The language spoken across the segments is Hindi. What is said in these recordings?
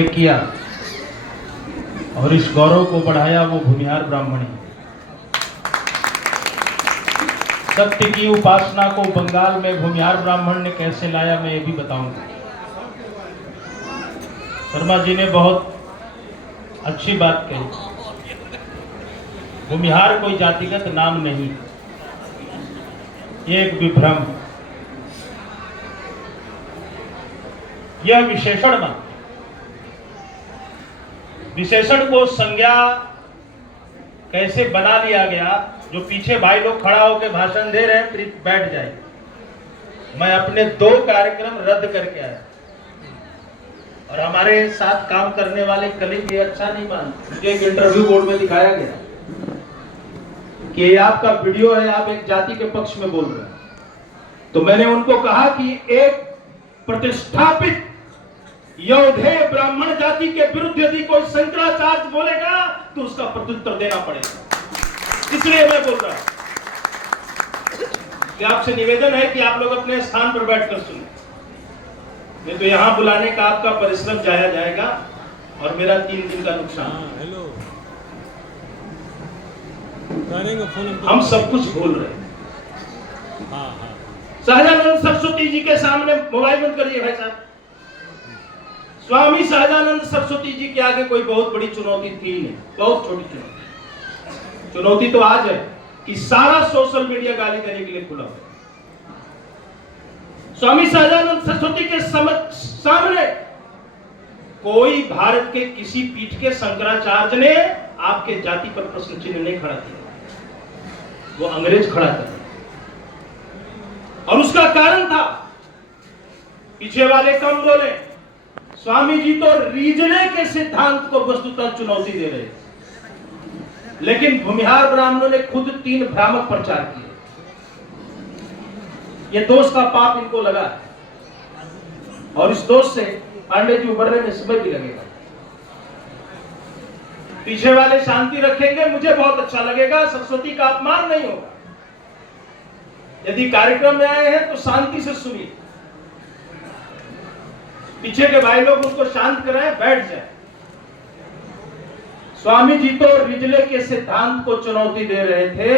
किया और इस गौरव को बढ़ाया वो भूमिहार ब्राह्मण है। सत्य की उपासना को बंगाल में भूमिहार ब्राह्मण ने कैसे लाया, मैं ये भी बताऊंगा। शर्मा जी ने बहुत अच्छी बात कही। भूमिहार कोई जातिगत नाम नहीं, ये एक विभ्रम, यह विशेषण मात्र। विशेषण को संज्ञा कैसे बना लिया गया, जो पीछे भाई लोग खड़ा होकर भाषण दे रहे हैं प्लीज बैठ जाए। मैं अपने 2 कार्यक्रम रद्द करके आया और हमारे साथ काम करने वाले कलीग ये अच्छा नहीं मानते। मुझे एक इंटरव्यू बोर्ड में दिखाया गया कि ये आपका वीडियो है, आप एक जाति के पक्ष में बोल रहे हैं। तो मैंने उनको कहा कि एक प्रतिष्ठापित योधे ब्राह्मण जाति के विरुद्ध यदि कोई शंकराचार्य बोलेगा तो उसका प्रत्युत्तर देना पड़ेगा। इसलिए मैं बोल रहा हूं कि आपसे निवेदन है कि आप लोग अपने स्थान पर बैठकर सुने, नहीं तो यहां बुलाने का आपका परिश्रम जाया जाएगा और मेरा 3 दिन का नुकसान। हम सब कुछ भूल रहे हैं। सहजानंद सरस्वती जी के सामने मोबाइल बंद करिए भाई साहब। स्वामी सहजानंद सरस्वती जी के आगे कोई बहुत बड़ी चुनौती थी नहीं, बहुत छोटी चुनौती तो आज है कि सारा सोशल मीडिया गाली देने के लिए खुला है। स्वामी सहजानंद सरस्वती के सामने कोई भारत के किसी पीठ के शंकराचार्य ने आपके जाति पर प्रश्न चिन्ह नहीं खड़ा किया, वो अंग्रेज खड़ा कर। और उसका कारण था, पीछे वाले कम बोले, स्वामी जी तो रीजने के सिद्धांत को वस्तुतः चुनौती दे रहे थे, लेकिन भूमिहार ब्राह्मणों ने खुद 3 भ्रामक प्रचार किए। ये दोष का पाप इनको लगा और इस दोष से पांडे जी उभरने में समय भी लगेगा। पीछे वाले शांति रखेंगे, मुझे बहुत अच्छा लगेगा, सरस्वती का अपमान नहीं होगा। यदि कार्यक्रम में आए हैं तो शांति से सुनिए, पीछे के भाई लोग उनको शांत कराएं, बैठ जाए। स्वामी जी तो रिजले के सिद्धांत को चुनौती दे रहे थे,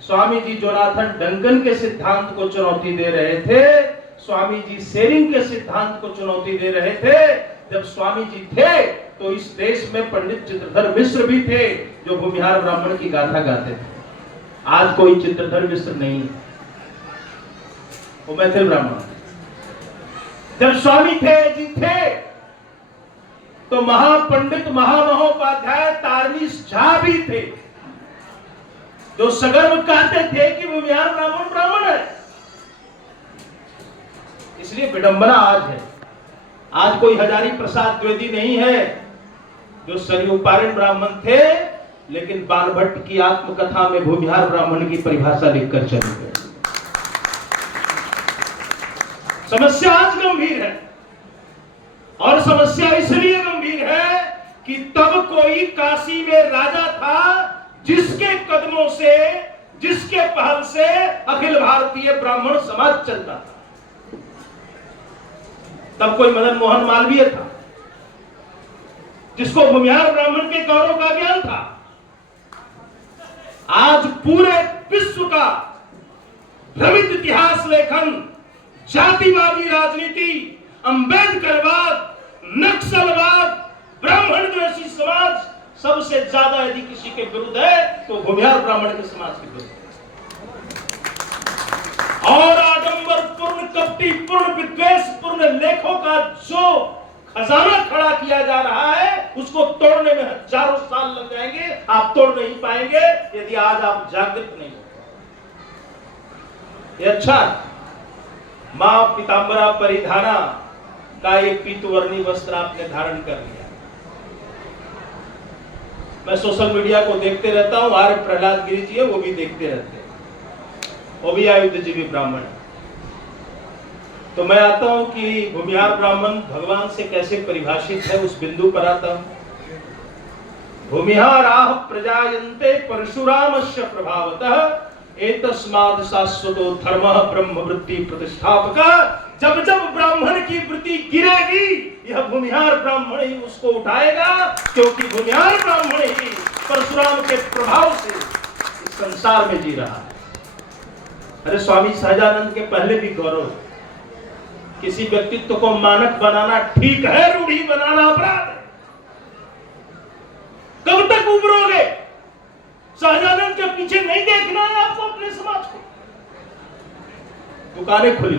स्वामी जी जोनाथन डंकन के सिद्धांत को चुनौती दे रहे थे, स्वामी जी सेरिंग के सिद्धांत को चुनौती दे रहे थे। जब स्वामी जी थे तो इस देश में पंडित चित्रधर मिश्र भी थे जो भूमिहार ब्राह्मण की गाथा गाते थे। आज कोई चित्रधर मिश्र नहीं है, वो मैथिल ब्राह्मण। जब स्वामी जी थे तो महापंडित महामहोपाध्याय तारनीश झा भी थे, जो सगर्व कहते थे कि भूमिहार ब्राह्मण ब्राह्मण है। इसलिए विडंबना आज है। आज कोई हजारी प्रसाद द्विवेदी नहीं है जो सरयुपारण ब्राह्मण थे, लेकिन बालभट्ट की आत्मकथा में भूमिहार ब्राह्मण की परिभाषा लिखकर चले गए। समस्या आज गंभीर है और समस्या इसलिए गंभीर है कि तब कोई काशी में राजा था जिसके कदमों से, जिसके पहल से अखिल भारतीय ब्राह्मण समाज चलता था। तब कोई मदन मोहन मालवीय था जिसको भूमिहार ब्राह्मण के गौरव का ज्ञान था। आज पूरे विश्व का भ्रमित इतिहास लेखन, जातिवादी राजनीति, अंबेडकरवाद, नक्सलवाद, ब्राह्मण द्वेषी समाज सबसे ज्यादा यदि किसी के विरुद्ध है तो भूमिहार ब्राह्मण के समाज के विरुद्ध। और आडंबरपूर्ण, कपटीपूर्ण, विद्वेषपूर्ण लेखों का जो खजाना खड़ा किया जा रहा है, उसको तोड़ने में हजारों साल लग जाएंगे। आप तोड़ नहीं पाएंगे यदि आज आप जागृत नहीं हो। ये अच्छा, मां पीतांबरा परिधाना का एक पीतवर्णी वस्त्र आपने धारण कर लिया। मैं सोशल मीडिया को देखते रहता हूं, आर्य प्रहलाद गिरी जी है, वो भी देखते रहते हैं, वो भी आयुधजीवी ब्राह्मण है। तो मैं आता हूं कि भूमिहार ब्राह्मण भगवान से कैसे परिभाषित है, उस बिंदु पर आता हूं। भूमिहाराः प्रजायन्ते परशुरामस्य प्रभावतः एतस्माद् शाश्वतो धर्मः ब्रह्मवृत्ति प्रतिष्ठापकः। जब जब ब्राह्मण की वृत्ति गिरेगी यह भूमिहार ब्राह्मण ही उसको उठाएगा, क्योंकि भूमिहार ब्राह्मण ही परशुराम के प्रभाव से इस संसार में जी रहा है। अरे स्वामी सहजानंद के पहले भी गौरव, किसी व्यक्तित्व को मानक बनाना ठीक है, रूढ़ी बनाना अपराध है। कब तक उभरोगे? सहजानंद के पीछे नहीं देखना है आपको अपने समाज को। दुकानें खुली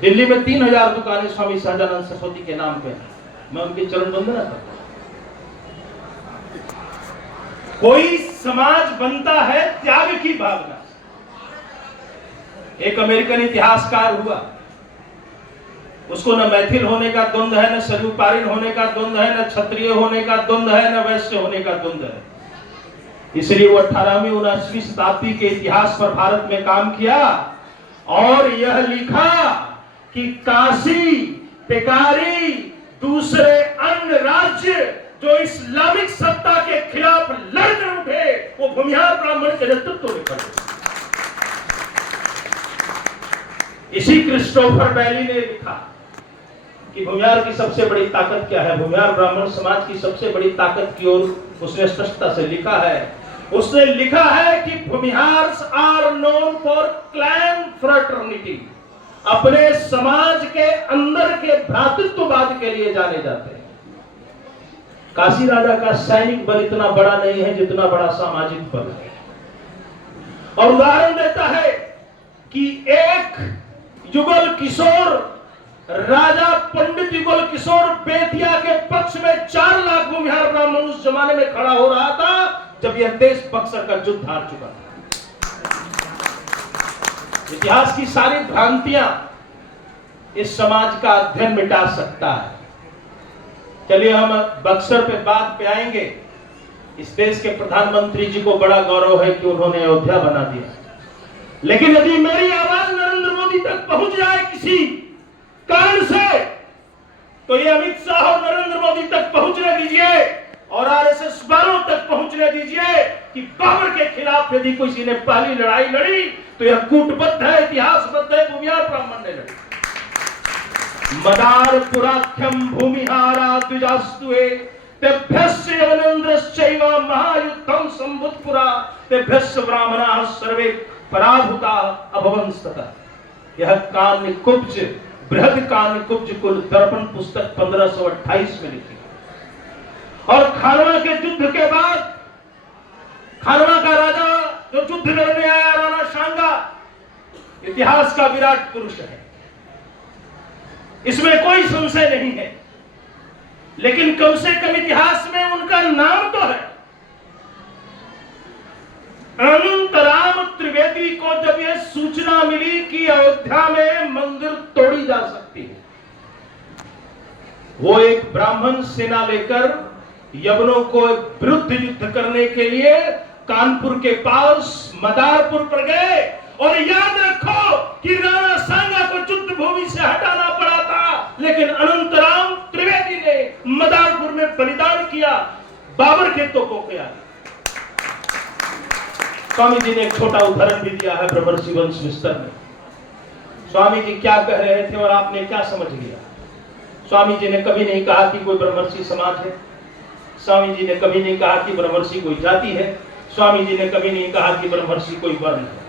दिल्ली में 3000 दुकानें स्वामी सहजानंद सरस्वती के नाम पे, मैं उनकी चरण वंदना करता हूं। कोई समाज बनता है त्याग की भावना से। एक अमेरिकन इतिहासकार हुआ, उसको न मैथिल होने का द्वंद्व है, न सरयुपारिन होने का द्वंद्व है, न क्षत्रिय होने का द्वंद्व है, न वैश्य होने का द्वंद्व है। इसलिए वो 18वीं 19वीं शताब्दी के इतिहास पर भारत में काम किया और यह लिखा कि काशी, टेकारी, दूसरे अन्य राज्य जो इस्लामिक सत्ता के खिलाफ लड़कर उठे, वो भूमिहार ब्राह्मण के नेतृत्व में खड़े। इसी क्रिस्टोफर बैली ने लिखा कि भूमिहार की सबसे बड़ी ताकत क्या है। भूमिहार ब्राह्मण समाज की सबसे बड़ी ताकत की ओर उसने स्पष्टता से लिखा है। उसने लिखा है कि Bhumihars are known for clan fraternity, अपने समाज के अंदर के भ्रातृत्ववाद के लिए जाने जाते हैं। काशी राजा का सैनिक बल इतना बड़ा नहीं है जितना बड़ा सामाजिक बल है। और उदाहरण देता है कि एक युगल किशोर, राजा पंडित युगल किशोर बेतिया के पक्ष में 4 लाख भूमिहार ब्राह्मण उस जमाने में खड़ा हो रहा था जब यह देश बक्सर का युद्ध हार चुका था। इतिहास की सारी भ्रांतियां इस समाज का अध्ययन मिटा सकता है। चलिए हम बक्सर पे बात पे आएंगे। इस देश के प्रधानमंत्री जी को बड़ा गौरव है कि उन्होंने अयोध्या बना दिया, लेकिन यदि मेरी आवाज नरेंद्र मोदी तक पहुंच जाए किसी कारण से, तो ये अमित शाह और नरेंद्र मोदी तक पहुंचने दीजिए और आरएसएस वालों तक पहुंचने दीजिए कि बाबर के खिलाफ यदि किसी ने पहली लड़ाई लड़ी तो यह कूटबद्ध है, इतिहासबद्ध है, भूमिहार ब्राह्मण ने लड़ी। मदार पुराख्यम भूमिहारा द्विजास्तुए तेभ्यस्य यवनेन्द्रश्चैव महायुद्धं संभूतपुरा तेभ्यस्य ब्राह्मणाः सर्वे पराभूता अभवंस्ततः। यह कान्यकुब्ज, बृहद कान्यकुब्ज कुल दर्पण पुस्तक 1528 में लिखी। और खानवा के युद्ध के बाद खानवा का राजा जो युद्ध लड़ने आया, राणा सांगा, इतिहास का विराट पुरुष है, इसमें कोई संशय नहीं है। लेकिन कम से कम इतिहास में उनका नाम तो है। अनंतराम त्रिवेदी को जब यह सूचना मिली कि अयोध्या में मंदिर तोड़ी जा सकती है, वो एक ब्राह्मण सेना लेकर यवनों को विरुद्ध युद्ध करने के लिए कानपुर के पास मदारपुर पर गए। और याद रखो कि राणा सांगा को युद्ध भूमि से हटाना पड़ा था, लेकिन अनंतराम त्रिवेदी ने मदारपुर में बलिदान किया बाबर के तोपों के आगे। स्वामी जी ने एक छोटा उदाहरण भी दिया है ब्रह्मर्षि वंश विस्तार में। स्वामी जी क्या कह रहे थे और आपने क्या समझ लिया? स्वामी जी ने कभी नहीं कहा कि कोई ब्रह्मर्षि समाज है। स्वामी जी ने कभी नहीं कहा कि ब्रह्मर्षि कोई जाति है। स्वामी जी ने कभी नहीं कहा कि ब्रह्मर्षि कोई वर्ण है।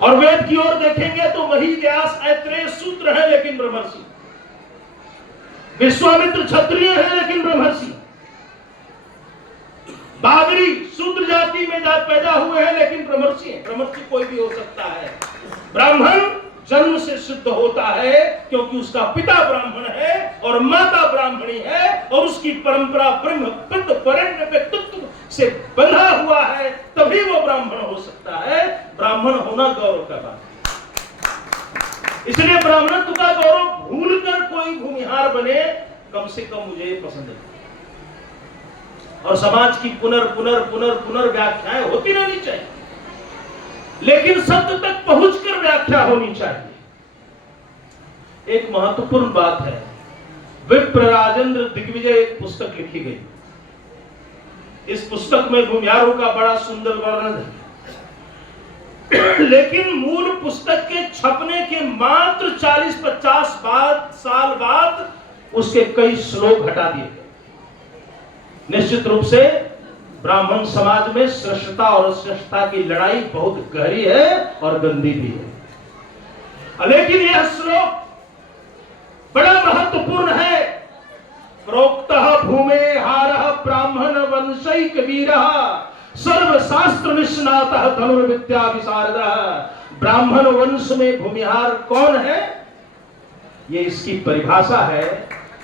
और वेद की ओर देखेंगे तो मही, व्यास, ऐत्रेय शूद्र है लेकिन ब्रह्मर्षि, विश्वामित्र क्षत्रिय है लेकिन ब्रह्मर्षि, बाबरी शूद्र जाति में पैदा हुए हैं लेकिन ब्रह्मर्षि है। ब्रह्मर्षि कोई भी हो सकता है। ब्राह्मण जन्म से सिद्ध होता है क्योंकि उसका पिता ब्राह्मण है और माता ब्राह्मणी है और उसकी परंपरा ब्रह्म व्यक्तित्व से बंधा हुआ है, तभी वो ब्राह्मण हो सकता है। ब्राह्मण होना गौरव का बात है। इसलिए ब्राह्मणत्व का गौरव भूलकर कोई भूमिहार बने, कम से कम मुझे पसंद है। और समाज की पुनर् व्याख्याएं होती रहनी चाहिए, लेकिन सत्य तक पहुंचकर व्याख्या होनी चाहिए। एक महत्वपूर्ण बात है, विप्र राजेंद्र दिग्विजय एक पुस्तक लिखी गई। इस पुस्तक में भूमिहारों का बड़ा सुंदर वर्णन है। लेकिन मूल पुस्तक के छपने के मात्र 40-50 साल बाद उसके कई श्लोक हटा दिए गए। निश्चित रूप से ब्राह्मण समाज में श्रेष्ठता और अश्रेष्ठता की लड़ाई बहुत गहरी है और गंदी भी है, लेकिन यह श्लोक बड़ा महत्वपूर्ण है। प्रोक्तः भूमे हारः ब्राह्मण वंशैक वीरः सर्वशास्त्र निष्णातः धनुर्विद्या विशारदः। ब्राह्मण वंश में भूमिहार कौन है? ये इसकी परिभाषा है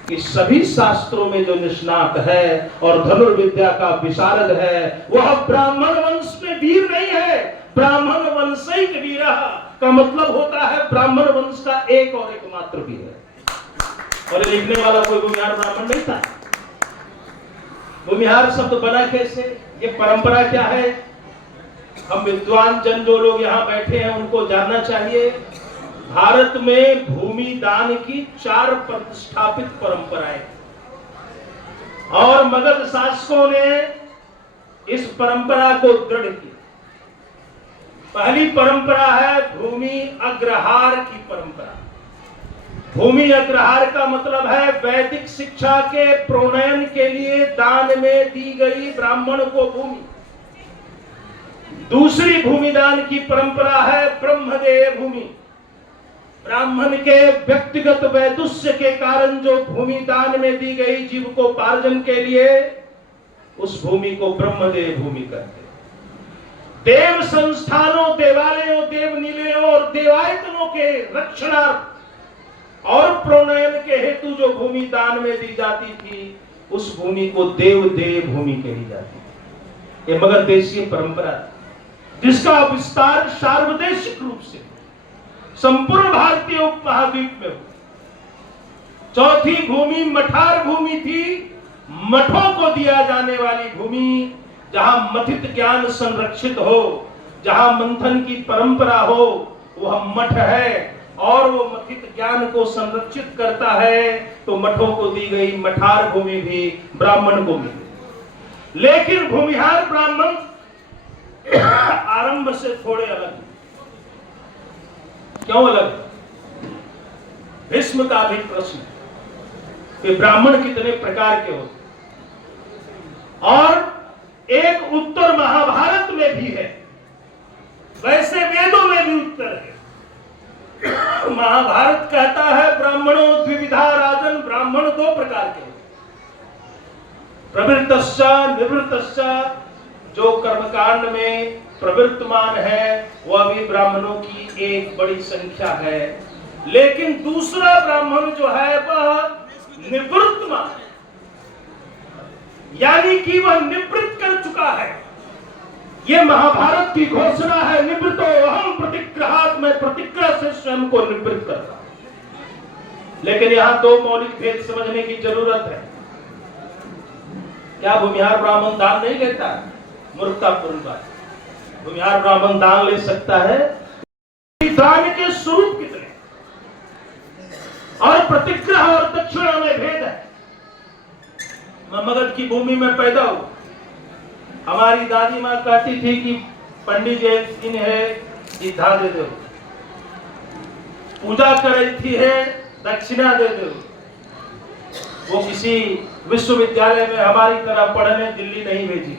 कि सभी शास्त्रों में जो निष्णात है और धनुर्विद्या का विशारद है, वह ब्राह्मण वंश में वीर नहीं है। ब्राह्मण वंशैक वीरः का मतलब होता है ब्राह्मण वंश का एक और एकमात्र वीर है। और लिखने वाला कोई भूमिहार ब्राह्मण नहीं था। भूमिहार शब्द बना कैसे? ये परंपरा क्या है? हम विद्वान जन जो लोग यहाँ बैठे हैं उनको जानना चाहिए। भारत में भूमि दान की 4 प्रतिष्ठापित परंपराएं, और मगध शासकों ने इस परंपरा को दृढ़ किया। पहली परंपरा है भूमि अग्रहार की परंपरा। भूमि अग्रहार का मतलब है वैदिक शिक्षा के प्रोन्नयन के लिए दान में दी गई ब्राह्मण को भूमि। दूसरी भूमिदान की परंपरा है ब्रह्मदेय भूमि। ब्राह्मण के व्यक्तिगत वैदुष्य के कारण जो भूमि दान में दी गई जीविकोपार्जन के लिए, उस भूमि को ब्रह्मदेय भूमि कहते हैं। देव संस्थानों, देवालयों, देवनिलयों और देवायतनों के रक्षणार्थ और प्रोन्नयन के हेतु जो भूमि दान में दी जाती थी, उस भूमि को देवदेय भूमि कही जाती थी। ये मगध देशीय परंपरा जिसका विस्तार सार्वदेशिक रूप से संपूर्ण भारतीय उपमहाद्वीप में हुआ। चौथी भूमि मठार भूमि थी। मठों को दिया जाने वाली भूमि, जहां मथित ज्ञान संरक्षित हो, जहां मंथन की परंपरा हो, वह मठ है। और वो मथित ज्ञान को संरक्षित करता है, तो मठों को दी गई मठार भूमि भी ब्राह्मण को मिली। लेकिन भूमिहार ब्राह्मण आरंभ से थोड़े अलग। क्यों अलग? भीष्म का भी प्रश्न कि ब्राह्मण कितने प्रकार के होते, और एक उत्तर महाभारत में भी है, वैसे वेदों में भी उत्तर है। महाभारत कहता है ब्राह्मणों द्विविधा राजन, ब्राह्मण 2 प्रकार के, प्रवृत्तश्च निवृत्तश्च। जो कर्मकांड में प्रवृत्तमान है वह भी ब्राह्मणों की एक बड़ी संख्या है, लेकिन दूसरा ब्राह्मण जो है वह निवृत्तमान, यानी कि वह निवृत्त कर चुका है। यह महाभारत की घोषणा है, निवृत्तो अहम प्रतिग्रहात्, मैं प्रतिग्रह से स्वयं को निवृत्त करता। लेकिन यहां 2 मौलिक भेद समझने की जरूरत है। क्या भूमिहार ब्राह्मण दान नहीं लेता? मूर्खतापूर्ण बात। भूमिहार ब्राह्मण दान ले सकता है। दान के स्वरूप कितने, और प्रतिग्रह और दक्षिणा में भेद है। मैं मगध की भूमि में पैदा हुआ। हमारी दादी माँ कहती थी कि पंडित जी इन्हें इधा दे दो, पूजा कर रही थी है, दक्षिणा दे दो। वो किसी विश्वविद्यालय में हमारी तरह पढ़ने दिल्ली नहीं भेजी,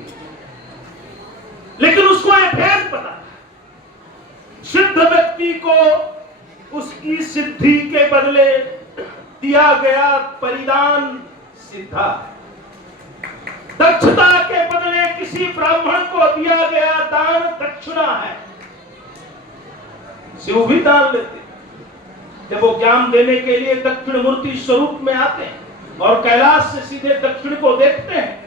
लेकिन उसको यह भेद पता है। सिद्ध व्यक्ति को उसकी सिद्धि के बदले दिया गया परिदान सिद्धा, दक्षता के बदले किसी ब्राह्मण को दिया गया दान दक्षिणा है। शिव भी दान लेते, जब वो ज्ञान देने के लिए दक्षिण मूर्ति स्वरूप में आते हैं और कैलाश से सीधे दक्षिण को देखते हैं।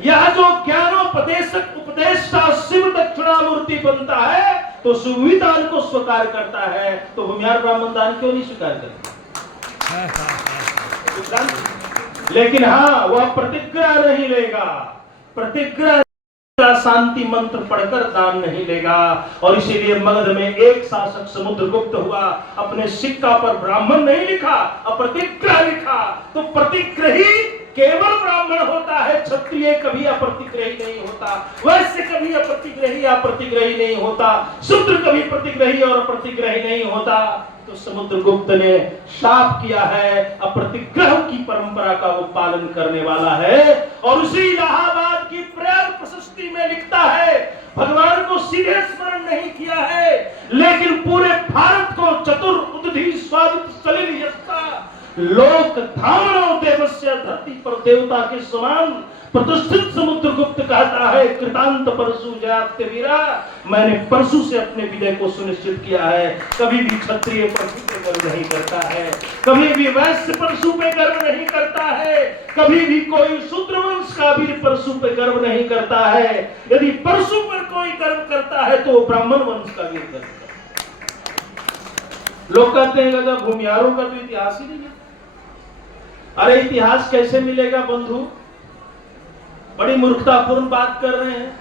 यह जो ज्ञानोपदेशक उपदेशता शिव दक्षिणा मूर्ति बनता है, तो शिव दान को स्वीकार करता है, तो भूमिहार ब्राह्मण दान क्यों नहीं स्वीकार करता? लेकिन हाँ, वह प्रतिग्रह नहीं लेगा। प्रतिग्रह शांति मंत्र पढ़कर दान नहीं लेगा। और इसीलिए मगध में एक शासक समुद्रगुप्त हुआ, अपने सिक्का पर ब्राह्मण नहीं लिखा, अप्रतिग्रह लिखा। तो प्रतिग्रही केवल ब्राह्मण होता है, क्षत्रिय कभी अप्रतिग्रही नहीं होता, वैश्य कभी अप्रतिग्रही नहीं होता, शूद्र कभी प्रतिग्रही और अप्रतिग्रही नहीं होता। तो समुद्रगुप्त ने शाप किया है, अप्रतिग्रह की परंपरा का वो पालन करने वाला है। और उसी इलाहाबाद की प्रयाग प्रशस्ति में लिखता है, भगवान को सीधे स्मरण नहीं किया है, लेकिन पूरे भारत को चतुर उदधि स्वादित सलिल यस्ता लोक धामनो देवस्य, धरती पर देवता के समान प्रतिष्ठित समुद्रगुप्त कहता है, कृतांत परशु जयात्य वीरा, मैंने परशु से अपने विजय को सुनिश्चित किया है। कभी भी क्षत्रिय परशु पे गर्व नहीं करता है, कभी भी वैश्य परशु पे गर्व नहीं करता है, कभी भी कोई शूद्र वंश का वीर परशु पे गर्व नहीं करता है। यदि परशु पर कोई गर्व करता है तो ब्राह्मण वंश का वीर गर्व करता है। लोग कहते हैं कि भूमिहारों का तो इतिहास ही नहीं है। अरे इतिहास कैसे मिलेगा बंधु? बड़ी मूर्खतापूर्ण बात कर रहे हैं।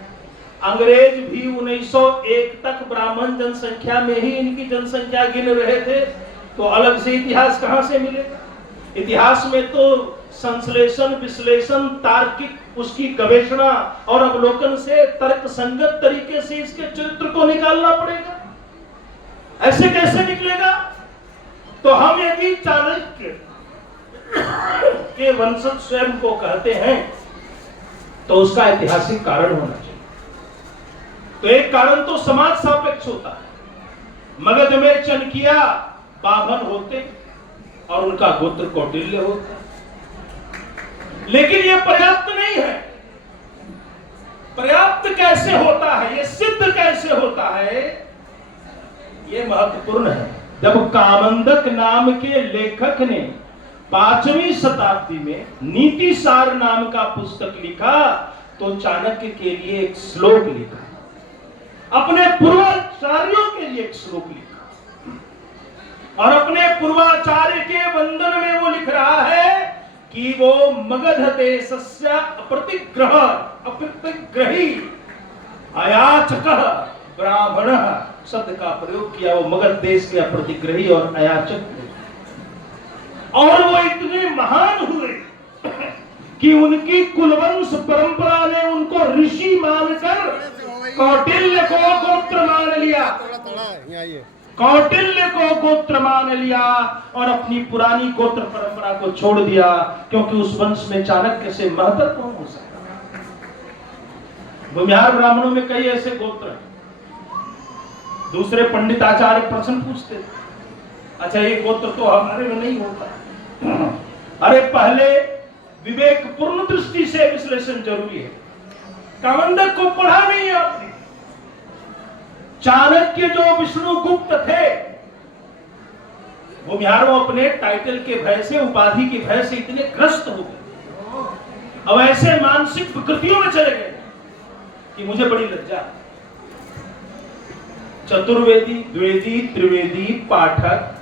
अंग्रेज भी 1901 तक ब्राह्मण जनसंख्या में ही इनकी जनसंख्या गिन रहे थे, तो अलग से इतिहास कहां से मिलेगा? इतिहास में तो संश्लेषण, विश्लेषण, तार्किक उसकी गवेषणा और अवलोकन से तर्क संगत तरीके से इसके चरित्र को निकालना पड़ेगा। ऐसे कैसे निकलेगा? तो हम यदि चाणक्य के वंशज स्वयं को कहते हैं तो उसका ऐतिहासिक कारण होना चाहिए। तो एक कारण तो समाज सापेक्ष होता है। मगध में चनकिया बाभन होते और उनका गोत्र कौटिल्य होता, लेकिन यह पर्याप्त नहीं है। पर्याप्त कैसे होता है, यह सिद्ध कैसे होता है, यह महत्वपूर्ण है। जब कामंदक नाम के लेखक ने 5वीं शताब्दी में नीति सार नाम का पुस्तक लिखा तो चाणक्य के लिए एक श्लोक लिखा, अपने पूर्वाचार्यों के लिए एक श्लोक लिखा, और अपने पूर्वाचार्य के वंदन में वो लिख रहा है कि वो मगध देशस्य अप्रतिग्रही अयाचकः ब्राह्मणः शब्द का प्रयोग किया। वो मगध देश के अप्रतिग्रही और अयाचक, और वो इतने महान हुए कि उनकी कुलवंश परंपरा ने उनको ऋषि मानकर कौटिल्य को गोत्र मान लिया, कौटिल्य को गोत्र मान लिया और अपनी पुरानी गोत्र परंपरा को छोड़ दिया, क्योंकि उस वंश में चाणक्य से महत्व कौन हो सकता। भूमिहार ब्राह्मणों में कई ऐसे गोत्र हैं। दूसरे पंडित आचार्य प्रश्न पूछते, अच्छा ये गोत्र तो हमारे में नहीं होता। अरे पहले विवेकपूर्ण दृष्टि से विश्लेषण जरूरी है। कामंदक को पढ़ा नहीं आपने। चाणक्य जो विष्णुगुप्त थे, भूमिहारों अपने टाइटल के भय से, उपाधि के भय से इतने ग्रस्त हो गए, अब ऐसे मानसिक विकृतियों में चले गए कि मुझे बड़ी लज्जा। चतुर्वेदी, द्विवेदी, त्रिवेदी, पाठक,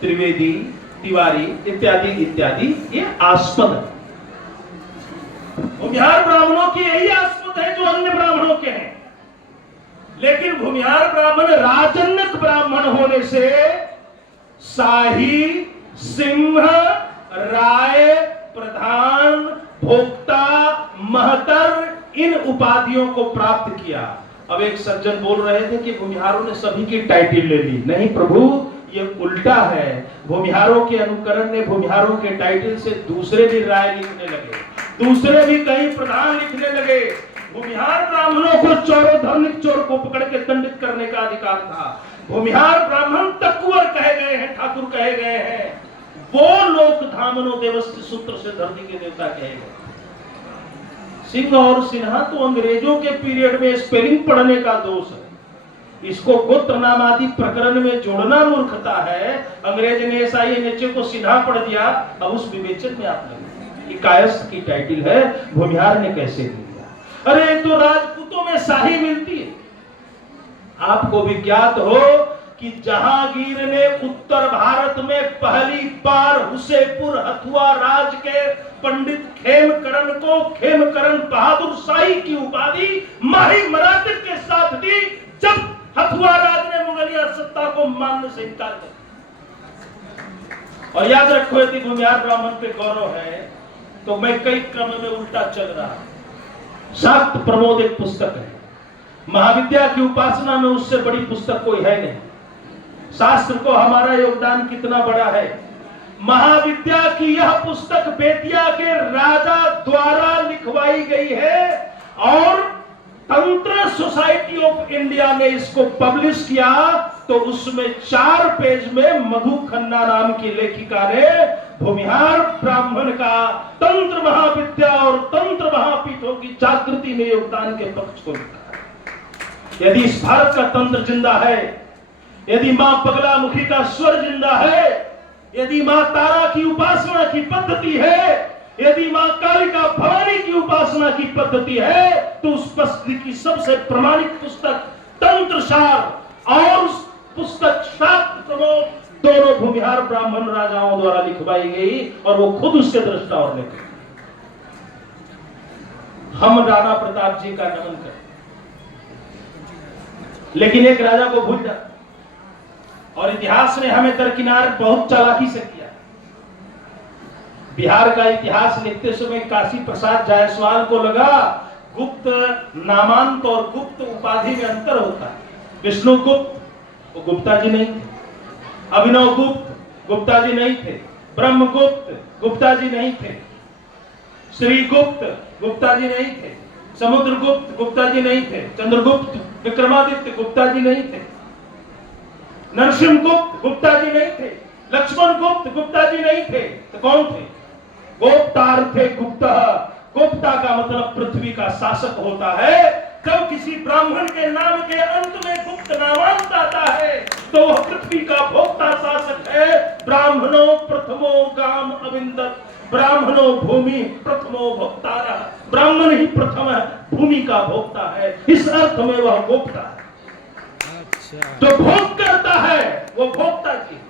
त्रिवेदी, तिवारी इत्यादि इत्यादि ये आस्पद है। भूमिहार ब्राह्मणों के यही आस्पद है जो अन्य ब्राह्मणों के हैं, लेकिन भूमिहार ब्राह्मण राजन्यक ब्राह्मण होने से शाही, सिंह, राय, प्रधान, भोक्ता, महतर इन उपाधियों को प्राप्त किया। अब एक सज्जन बोल रहे थे कि भूमिहारों ने सभी की टाइटल ले ली। नहीं प्रभु, ये उल्टा है। भूमिहारों के अनुकरण ने भूमिहारों के टाइटल से दूसरे भी राय लिखने लगे, दूसरे भी कई प्रधान लिखने लगे। भूमिहार ब्राह्मणों को चोरों, धार्मिक चोर को पकड़ के दंडित करने का अधिकार था। भूमिहार ब्राह्मण तकुवर कहे गए हैं, ठाकुर कहे गए हैं। वो लोक धामनो देवस्य सूत्र से धरती के देवता कहे गए। सिंह और सिन्हा तो अंग्रेजों के पीरियड में स्पेलिंग पढ़ने का दोष है। इसको गोत्र नाम आदि प्रकरण में जोड़ना मूर्खता है। अंग्रेज ने SINHA को सिन्हा पढ़ दिया, अब उस विवेचन में आप लगे। कायस्थ की टाइटल है, भूमिहार ने कैसे लिया? अरे तो राजपूतों में शाही मिलती है। आपको भी ज्ञात हो कि जहांगीर ने उत्तर भारत में पहली बार हुसैपुर हथुआ राज के पंडित खेमकरण को खेमकरण बहादुर शाही की उपाधि माही मराठे के साथ दी, जब हथुआ राज ने मुगलिया सत्ता को मानने से इनकार कर। और याद रखो, यदि भूमिहार ब्राह्मण पे गौरव है तो मैं कई क्रम में उल्टा चल रहा। शाक्त प्रमोद एक पुस्तक है, महाविद्या की उपासना में उससे बड़ी पुस्तक कोई है नहीं। शास्त्र को हमारा योगदान कितना बड़ा है। महाविद्या की यह पुस्तक बेतिया के राजा द्वारा लिखवाई गई है और तंत्र सोसाइटी ऑफ इंडिया ने इसको पब्लिश किया। तो उसमें 4 पेज में मधु खन्ना नाम की लेखिका ने भूमिहार ब्राह्मण का तंत्र महाविद्या और तंत्र महापीठों की जागृति में योगदान के पक्ष को लिखा। यदि इस भारत का तंत्र जिंदा है, यदि मां पगलामुखी का स्वर जिंदा है, यदि मां तारा की उपासना की पद्धति है, यदि मां कालिका भवानी की उपासना की पद्धति है, तो उस पद्धति की सबसे प्रमाणिक पुस्तक तंत्रसार और उस पुस्तक शाक्त प्रमोद दोनों भूमिहार ब्राह्मण राजाओं द्वारा लिखवाई गई और वो खुद उसके दृष्टा और लेखक। हम राणा प्रताप जी का नमन करें, लेकिन एक राजा को भूल जाते और इतिहास ने हमें दरकिनार बहुत चालाकी से किया। बिहार का इतिहास लिखते समय काशी प्रसाद जायसवाल को लगा गुप्त नामांत और गुप्त उपाधि में अंतर होता है। विष्णु गुप्त वो गुप्ता जी नहीं थे, अभिनव गुप्त गुप्ता जी नहीं थे, ब्रह्म गुप्त गुप्ता जी नहीं थे, श्री गुप्त गुप्ता जी नहीं थे, समुद्र गुप्त गुप्ता जी नहीं थे, चंद्रगुप्त विक्रमादित्य गुप्ता जी नहीं थे, नरसिंह गुप्त गुप्ता जी नहीं थे, लक्ष्मण गुप्त गुप्ता जी नहीं थे। तो कौन थे? गुप्तार थे। गुप्ता का मतलब पृथ्वी का शासक होता है। जब किसी ब्राह्मण के नाम के अंत में गुप्त नामांत आता है तो वह पृथ्वी का भोक्ता शासक है। ब्राह्मणों प्रथमो गाम अविंदत, ब्राह्मणों भूमि प्रथमो भोक्तारा, ब्राह्मण ही प्रथम है, भूमि का भोक्ता है। इस अर्थ में वह भोक्ता है। जो भोग करता है वो भोक्ता जी,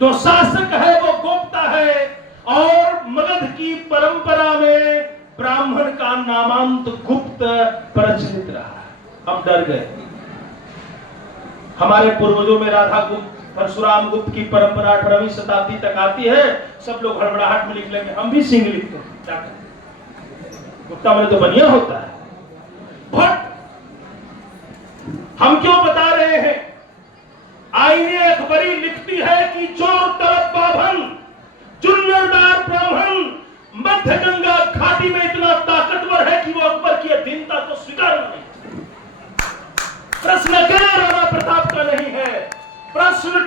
जो शासक है वो गोप्ता है। और मगध की परंपरा में ब्राह्मण का नामांत गुप्त प्रचलित रहा। हम डर गए। हमारे पूर्वजों में राधा गुप्त, परशुराम गुप्त की परंपरा 18वीं शताब्दी तक आती है। सब लोग हड़बड़ाहट में लिख लेंगे, हम भी सिंह लिखते हैं, क्या करें? गुप्ता में तो बढ़िया होता है। बट हम क्यों बता रहे हैं? आईने अकबरी लिखती है कि चोर तरफ बाभन जुन्नरदार ब्राह्मण मध्य गंगा घाटी में इतना ताकतवर है कि वो अकबर की अधीनता को स्वीकार नहीं। प्रश्न केवल राणा प्रताप का नहीं है, प्रश्न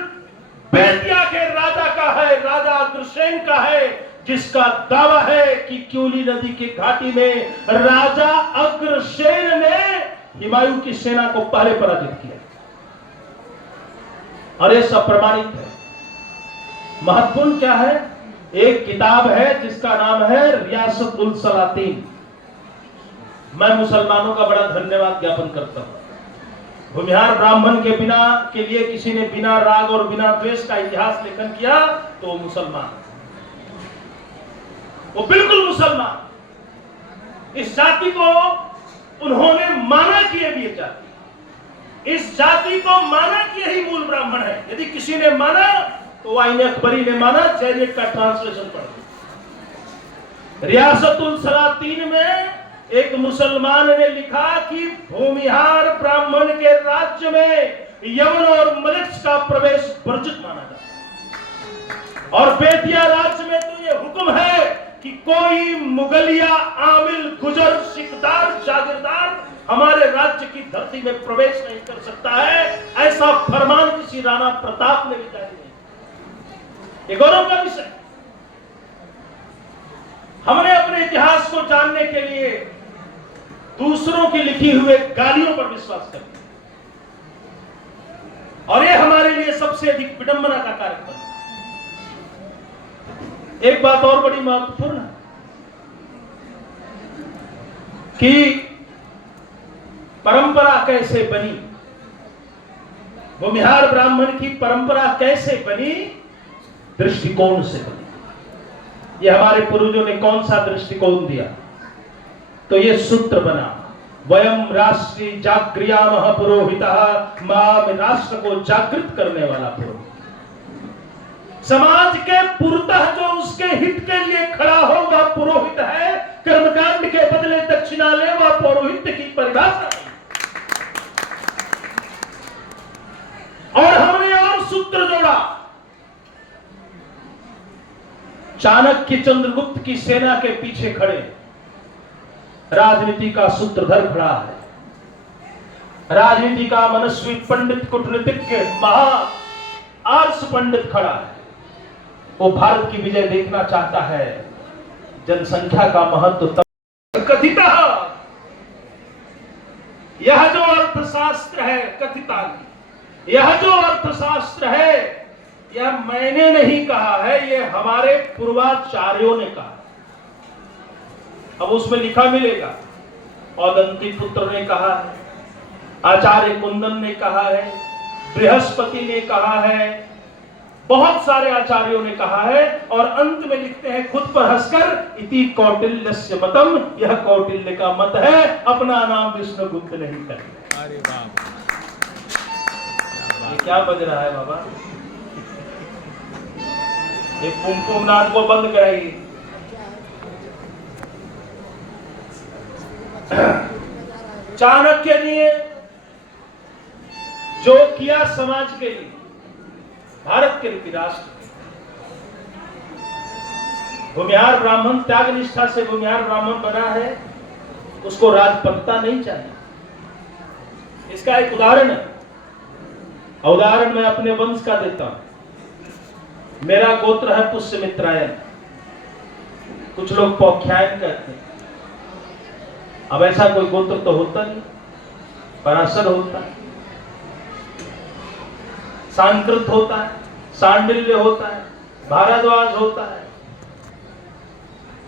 बेतिया के राजा का है, राजा अग्रसेन का है, जिसका दावा है कि क्यूली नदी की घाटी में राजा अग्रसेन ने हुमायूं की सेना को पहले पराजित किया। और ये सब प्रमाणित है। महत्वपूर्ण क्या है? एक किताब है जिसका नाम है रियासत उल सलातीन। मैं मुसलमानों का बड़ा धन्यवाद ज्ञापन करता हूं। भूमिहार ब्राह्मण के बिना के लिए किसी ने बिना राग और बिना द्वेष का इतिहास लेखन किया तो वो मुसलमान, वो बिल्कुल मुसलमान। इस जाति को उन्होंने माना कि ये जाति, इस जाति को माना कि यही मूल ब्राह्मण है। यदि किसी ने माना तो आईने अकबरी ने माना। जैनिक का ट्रांसलेशन पढ़। रियासतुल सलातीन में एक मुसलमान ने लिखा कि भूमिहार ब्राह्मण के राज्य में यमन और मलिक्स का प्रवेश वर्जित माना जाता। और बेतिया राज्य में तो ये हुक्म है कि कोई मुगलिया, आमिल, गुजर, सिकदार, जागीरदार हमारे राज्य की धरती में प्रवेश नहीं कर सकता है। ऐसा फरमान किसी राणा प्रताप ने भी जारी नहीं। ये गौरव का विषय। हमने अपने इतिहास को जानने के लिए दूसरों की लिखी हुए गालियों पर विश्वास कर लिया, और ये हमारे लिए सबसे अधिक विडंबना का कार्यक्रम है। एक बात और बड़ी महत्वपूर्ण है कि परंपरा कैसे बनी, भूमिहार ब्राह्मण की परंपरा कैसे बनी, दृष्टिकोण से बनी। ये हमारे पूर्वजों ने कौन सा दृष्टिकोण दिया? तो ये सूत्र बना, वयम राष्ट्री जागृयामः पुरोहितः, माम राष्ट्र को जागृत करने वाला पुरोहित। समाज के पुरतः जो उसके हित के लिए खड़ा पौरोहित है, कर्मकांड के बदले दक्षिणा ले, वह पौरोहित्य की परिभाषा। और हमने और सूत्र जोड़ा, चाणक्य चंद्रगुप्त की सेना के पीछे खड़े राजनीति का सूत्रधर खड़ा है, राजनीति का मनस्वी पंडित कूटनीतिज्ञ महा आर्ष पंडित खड़ा है। वो भारत की विजय देखना चाहता है। जनसंख्या का महत्व तब कथितः, यह जो अर्थशास्त्र है कथिता, यह जो अर्थशास्त्र है यह मैंने नहीं कहा है, यह हमारे पूर्वाचार्यों ने कहा। अब उसमें लिखा मिलेगा, औदंती पुत्र ने कहा है, आचार्य कुंदन ने कहा है, बृहस्पति ने कहा है, बहुत सारे आचार्यों ने कहा है, और अंत में लिखते हैं खुद पर हंसकर, इति कौटिल्यस्य मतम, यह कौटिल्य का मत है, अपना नाम विष्णुगुप्त नहीं करते। अरे बाबा, ये क्या बज रहा है बाबा? ये पुमपुमनाथ को बंद कराइए। चाणक्य ने जो किया समाज के लिए, भारत के लिए, राष्ट्र, भूमिहार ब्राह्मण त्याग निष्ठा से भूमिहार ब्राह्मण बना है, उसको राजपत्ता नहीं चाहिए। इसका एक उदाहरण है, उदाहरण मैं अपने वंश का देता हूं। मेरा गोत्र है पुष्यमित्रायन, कुछ लोग पौख्यायन कहते हैं। अब ऐसा कोई गोत्र तो होता नहीं, पराशर होता है, सांकृत होता है, सांडिल्य होता है, भारद्वाज होता है,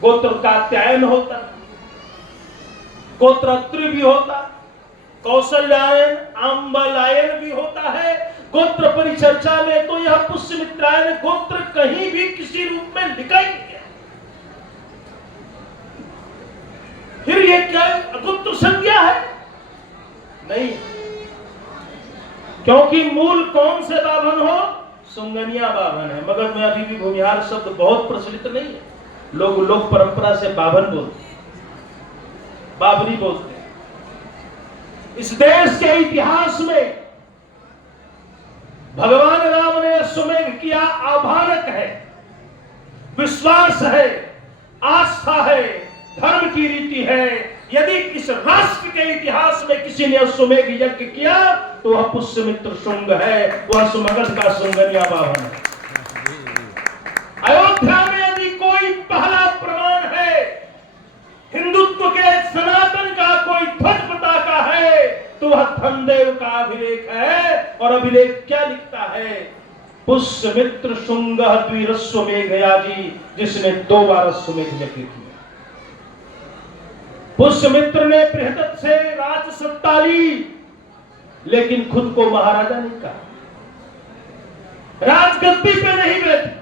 गोत्र कात्यायन होता है, गोत्रत्री भी होता है, कौशल्यायन, आंबलायन भी होता है। गोत्र परिचर्चा में तो यह पुष्यमित्रायन गोत्र कहीं भी किसी रूप में लिखा ही नहीं है। फिर ये क्या गोत्र संज्ञा है? नहीं, क्योंकि मूल कौन से बाभन हो? सुंगनिया बाभन है। मगर में अभी भी भूमिहार शब्द बहुत प्रचलित नहीं है, लोग लोक परंपरा से बाभन बोलते, बाबरी बोलते हैं। इस देश के इतिहास में भगवान राम ने अश्वमेध किया, आभानक है, विश्वास है, आस्था है, धर्म की रीति है। यदि इस राष्ट्र के इतिहास में किसी ने अश्वमेध यज्ञ किया तो वह पुष्यमित्र शुंग है, वह सुमगध का सुंगनिया बाभन है। अयोध्या में यदि कोई पहला प्रमाण है हिंदुत्व के सनातन का, कोई ध्वज पताका है, तो वह धनदेव का अभिलेख है। और अभिलेख क्या लिखता है? पुष्यमित्र शुंग द्विरश्वमेधयाजी, जिसने 2 बार अश्वमेध यज्ञ किया। पुष्यमित्र ने बृहदत्त से राज सत्ता ली, लेकिन खुद को महाराजा नहीं कहा, राजगद्दी पे नहीं बैठे।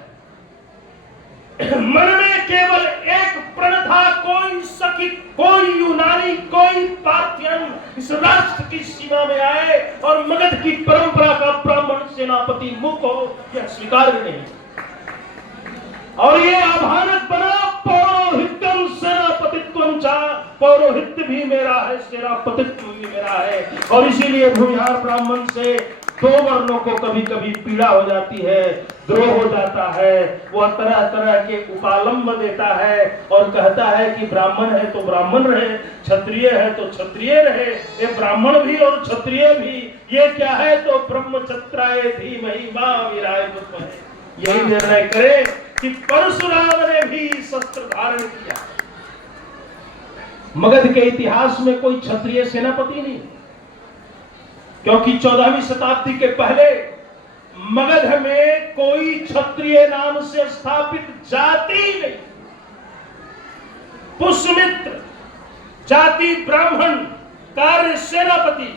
मन में केवल एक प्रण था, कोई सकित, कोई यूनानी, कोई पार्थियन इस राष्ट्र की सीमा में आए और मगध की परंपरा का ब्राह्मण सेनापति मुख हो, यह स्वीकार्य नहीं। और ये आभानक बना पौरोहित्यम सेनापतित्वम चा, पौरोहित्य भी मेरा है, सेनापतित्व भी मेरा है। और इसीलिए भूमिहार ब्राह्मण से 2 वर्णों को कभी कभी पीड़ा हो जाती है, द्रोह हो जाता है। वह तरह तरह के उपालंब देता है और कहता है कि ब्राह्मण है तो ब्राह्मण रहे, क्षत्रिय है तो क्षत्रिय रहे। ये ब्राह्मण भी और क्षत्रिय भी ये क्या है? तो ब्रह्मक्षत्राय धीमहि मा वीराय विद्महे। यही निर्णय करे कि परशुराम ने भी शस्त्र धारण किया। मगध के इतिहास में कोई क्षत्रिय सेनापति नहीं, क्योंकि 14वीं शताब्दी के पहले मगध में कोई क्षत्रिय नाम से स्थापित जाति नहीं। पुष्यमित्र जाति ब्राह्मण, कार्य सेनापति,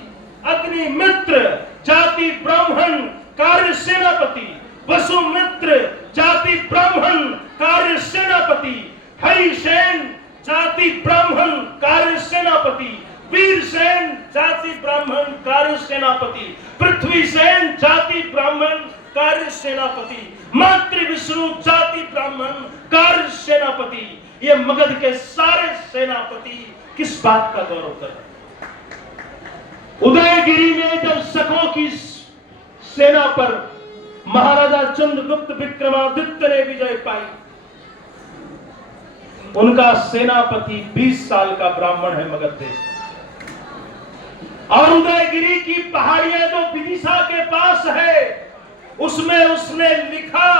अग्निमित्र जाति ब्राह्मण, कार्य सेनापति, वसुमित्र जाति ब्राह्मण, कार्य सेनापति, हरिसेन जाति ब्राह्मण, कार्य सेनापति, वीरसेन जाति ब्राह्मण, कार्य सेनापति, पृथ्वीसेन जाति ब्राह्मण, कार्य सेनापति, मातृविष्णु जाति ब्राह्मण, कार्य सेनापति। ये मगध के सारे सेनापति किस बात का गौरव कर रहे हैं। उदयगिरी में जब शकों की सेना पर महाराजा चंद्रगुप्त विक्रमादित्य ने विजय पाई, उनका सेनापति 20 साल का ब्राह्मण है मगध देश का। और उदयगिरी की पहाड़ियां जो विदिशा के पास है, उसमें उसने लिखा,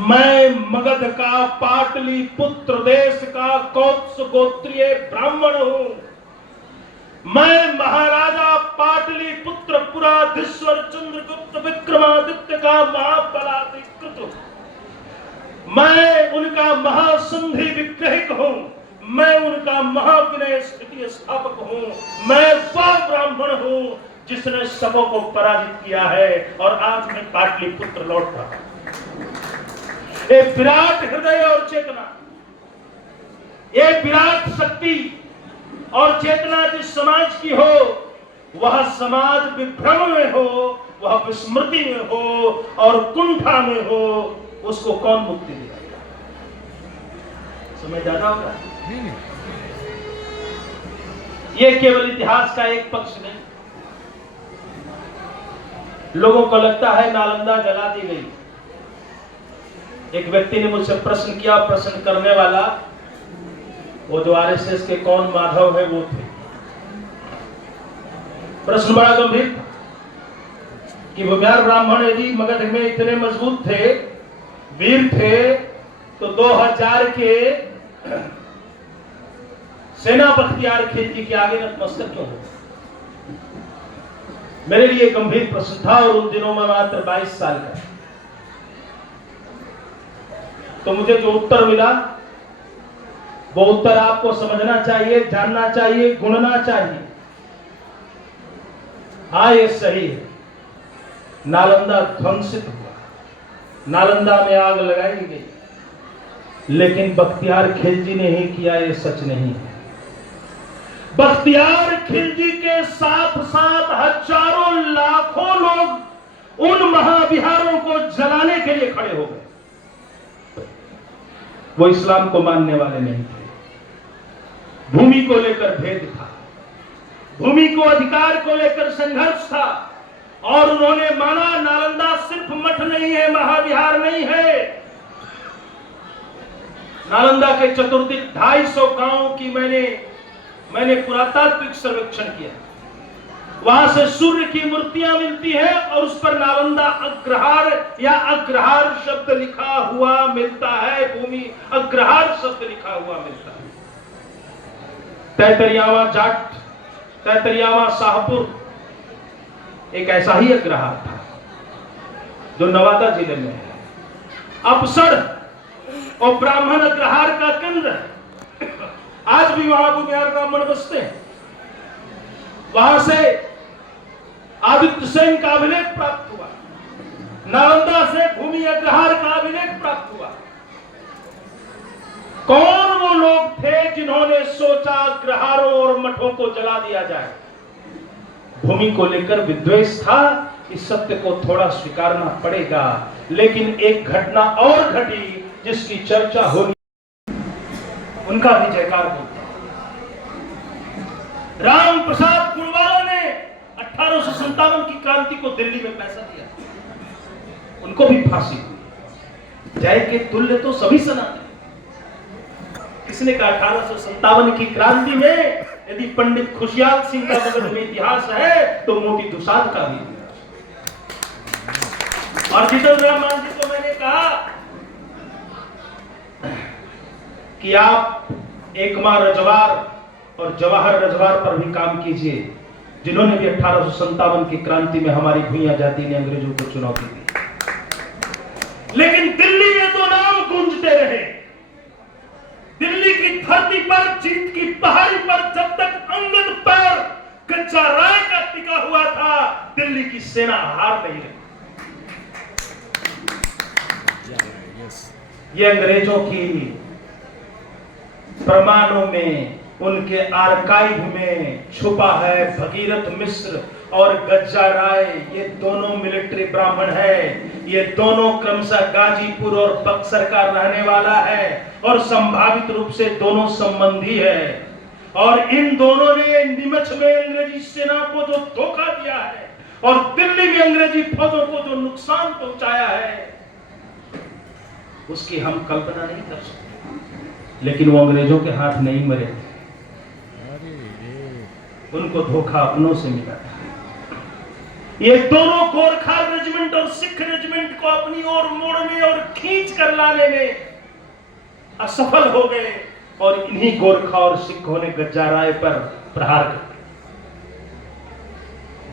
मैं मगध का पाटलिपुत्र देश का कौत्स गोत्रीय ब्राह्मण हूं। मैं महाराजा पाटलिपुत्र पुराधीश्वर चंद्रगुप्त विक्रमादित्य का महाबलाधिकृत हूं। मैं उनका महासंधि विग्रहिक हूं। मैं उनका महाविनय स्थिति स्थापक हूं। मैं वह ब्राह्मण हूं जिसने सबों को पराजित किया है, और आज मैं पाटलिपुत्र लौट रहा हूं। एक विराट हृदय और चेतना, एक विराट शक्ति और चेतना जिस समाज की हो, वह समाज विभ्रम में हो, वह विस्मृति में हो और कुंठा में हो, उसको कौन मुक्ति दिलाएगा? समझ ज्यादा होगा। यह केवल इतिहास का एक पक्ष नहीं। लोगों को लगता है नालंदा जला दी गई। एक व्यक्ति ने मुझसे प्रश्न किया, प्रश्न करने वाला वो जो आरएसएस के कौन माधव है वो थे। प्रश्न बड़ा गंभीर था कि भूमिहार ब्राह्मण यदि मगध में इतने मजबूत थे, वीर थे, तो 2000 के सेना बख्तियार खिलजी के आगे नतमस्तक क्यों हो? मेरे लिए गंभीर प्रश्न था, और उन दिनों में मात्र 22 साल का। तो मुझे जो उत्तर मिला, वो उत्तर आपको समझना चाहिए, जानना चाहिए, गुणना चाहिए। हाँ, ये सही है, नालंदा ध्वंसित हुआ, नालंदा में आग लगाई गई, लेकिन बख्तियार खिलजी ने ही किया, ये सच नहीं है। बख्तियार खिलजी के साथ साथ हजारों लाखों लोग उन महाविहारों को जलाने के लिए खड़े हो गए। वो इस्लाम को मानने वाले नहीं थे। भूमि को लेकर भेद था, भूमि को अधिकार को लेकर संघर्ष था, और उन्होंने माना नालंदा सिर्फ मठ नहीं है, महाविहार नहीं है। नालंदा के चतुर्दिक 250 गांवों की मैंने पुरातात्विक सर्वेक्षण किया। वहां से सूर्य की मूर्तियां मिलती हैं, और उस पर नालंदा अग्रहार या अग्रहार शब्द लिखा हुआ मिलता है। भूमि अग्रहार शब्द लिखा हुआ मिलता है। तैतरियावा जाट, तैतरियावा शाहपुर एक ऐसा ही अग्रहार था जो नवादा जिले में है। अपसर और ब्राह्मण अग्रहार का केंद्र है। आज भी वहां भूमिहार ब्राह्मण बसते हैं। वहां से आदित्य सेन का अभिलेख प्राप्त हुआ, नालंदा से भूमि अग्रहार का अभिलेख प्राप्त हुआ। कौन वो लोग थे जिन्होंने सोचा अग्रहारों और मठों को जला दिया जाए? भूमि को लेकर विद्वेष था, इस सत्य को थोड़ा स्वीकारना पड़ेगा। लेकिन एक घटना और घटी जिसकी चर्चा होनी, उनका भी जयकार बोलता। राम प्रसाद पुरवाला ने 1857 की क्रांति को दिल्ली में पैसा दिया, उनको भी फांसी हुई। जय के तुल्य तो सभी सनातन। किसने कहा 1857 की क्रांति में यदि पंडित खुशियाल सिंह का मगध में इतिहास है, तो मोती दुसाध का भी। और जितेंद्र रहमान जी को मैंने कहा कि आप एकमा रजवार और जवाहर रजवार पर भी काम कीजिए, जिन्होंने भी 1857 की क्रांति में हमारी भूमिया जाति ने अंग्रेजों को चुनौती दी। लेकिन दिल्ली में तो नाम गूंजते रहे। दिल्ली की धरती पर, जीत की पहाड़ी पर जब तक अंगद पर कच्चा राय का टिका हुआ था, दिल्ली की सेना हार नहीं रही। ये अंग्रेजों की प्रमाणों में, उनके आर्काइव में छुपा है। भगीरथ मिश्र और गज्जा राय, ये दोनों मिलिट्री ब्राह्मण है। ये दोनों क्रमशः गाजीपुर और बक्सर का रहने वाला है और संभावित रूप से दोनों संबंधी है। और इन दोनों ने नीमच में अंग्रेजी सेना को जो धोखा दिया है और दिल्ली में अंग्रेजी फौजों को जो नुकसान पहुंचाया है, उसकी हम कल्पना नहीं कर सकते। लेकिन वो अंग्रेजों के हाथ नहीं मरे थे, उनको धोखा अपनों से मिला था। ये दोनों गोरखा रेजिमेंट और सिख रेजिमेंट को अपनी ओर मोड़ने और खींच कर लाने में असफल हो गए और इन्हीं गोरखा और सिखों ने गज्जाराय पर प्रहार कर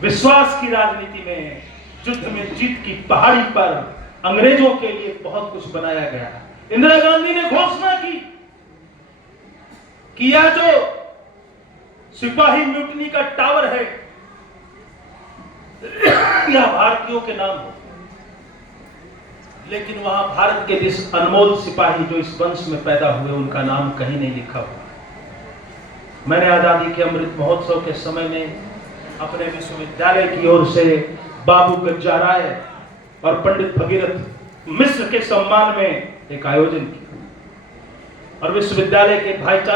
विश्वास की राजनीति में युद्ध में जीत की पहाड़ी पर अंग्रेजों के लिए बहुत कुछ बनाया गया। इंदिरा गांधी ने घोषणा की कि यह जो सिपाही म्यूटनी का टावर है यह भारतीयों के नाम हो, लेकिन वहां भारत के जिस अनमोल सिपाही जो इस वंश में पैदा हुए उनका नाम कहीं नहीं लिखा हुआ। मैंने आजादी के अमृत महोत्सव के समय में अपने विश्वविद्यालय की ओर से बाबू गज्जाराय और पंडित भगीरथ मिश्र के सम्मान में एक आयोजन किया और विश्वविद्यालय के वाइस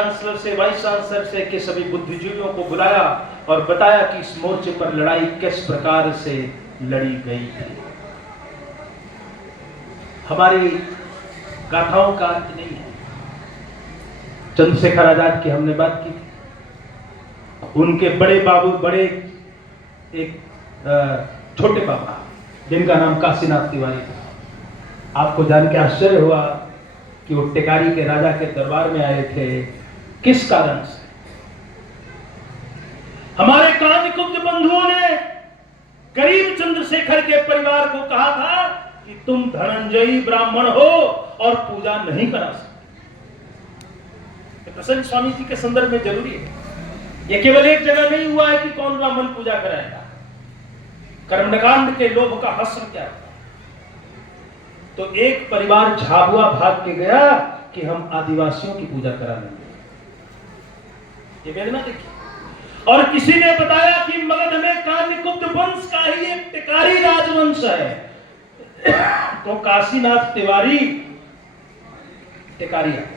चांसलर से के सभी बुद्धिजीवियों को बुलाया और बताया कि इस मोर्चे पर लड़ाई किस प्रकार से लड़ी गई थी। हमारी गाथाओं का अंत नहीं है। चंद्रशेखर आजाद की हमने बात की, उनके बड़े एक छोटे पापा जिनका नाम काशीनाथ तिवारी था। आपको जान के आश्चर्य हुआ कि वो टिकारी के राजा के दरबार में आए थे, किस कारण से? हमारे कांतिकुब्ज बंधुओं ने गरीब चंद्रशेखर के परिवार को कहा था कि तुम धनंजयी ब्राह्मण हो और पूजा नहीं करा सकते। प्रसन्न स्वामी जी के संदर्भ में जरूरी है, यह केवल एक जगह नहीं हुआ है कि कौन ब्राह्मण पूजा कराएगा। कर्मकांड के लोभ का हस्र क्या था? तो एक परिवार झाबुआ भाग के गया कि हम आदिवासियों की पूजा करा लेंगे। ये वेदना देखिए। और किसी ने बताया कि मगध में कांतिकुब्ज वंश का ही एक टिकारी राजवंश है, तो काशीनाथ तिवारी टिकारी आए।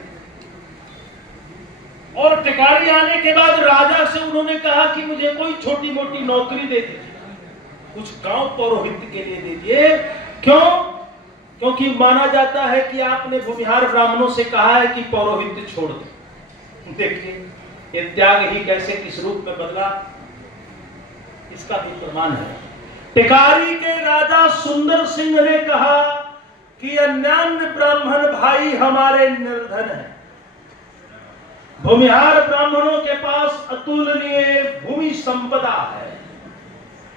और टिकारी आने के बाद राजा से उन्होंने कहा कि मुझे कोई छोटी मोटी नौकरी दे दीजिए, कुछ गांव पौरोहित्य के लिए दे दिए। क्यों? क्योंकि माना जाता है कि आपने भूमिहार ब्राह्मणों से कहा है कि पौरोहित्य छोड़ दो। देखिए ये त्याग ही कैसे किस रूप में बदला, इसका भी प्रमाण है। टिकारी के राजा सुंदर सिंह ने कहा कि अन्यान्य ब्राह्मण भाई हमारे निर्धन हैं, भूमिहार ब्राह्मणों के पास अतुलनीय भूमि संपदा है,